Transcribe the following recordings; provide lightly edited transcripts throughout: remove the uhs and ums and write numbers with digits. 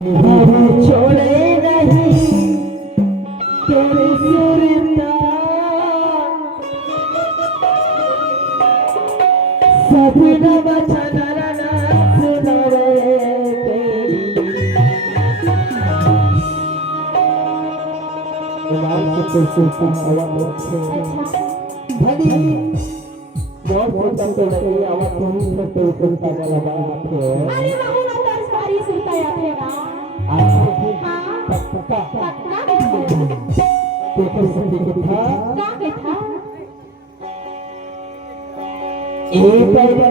छोड़े नहीं तेरे सुरता सभी न वचन न सुनवे भली बहुत सुनता तो नहीं आवाज तुम तो सुनता वाला बात है। अरे बाबू ना तो सारी सुनता या फेरा हाँ पक्का पक्का देखो सुनते के था क्या के था ए पैरे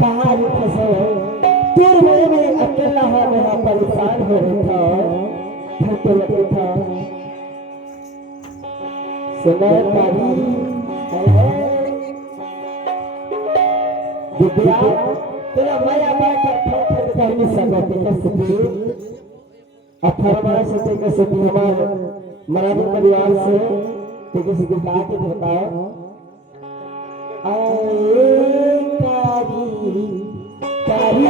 पहाड़ फंसे तेरे बड़े में अकेला है मेरा परेशान हो रहा था थके लगे था सुना तारी विद्या तेरा माया बात करने सकते हैं सुखी 18 वर्ष से के सुखी हमारे मराठी परिवार से ते किसी को कहा के बताओ आए कारी कारी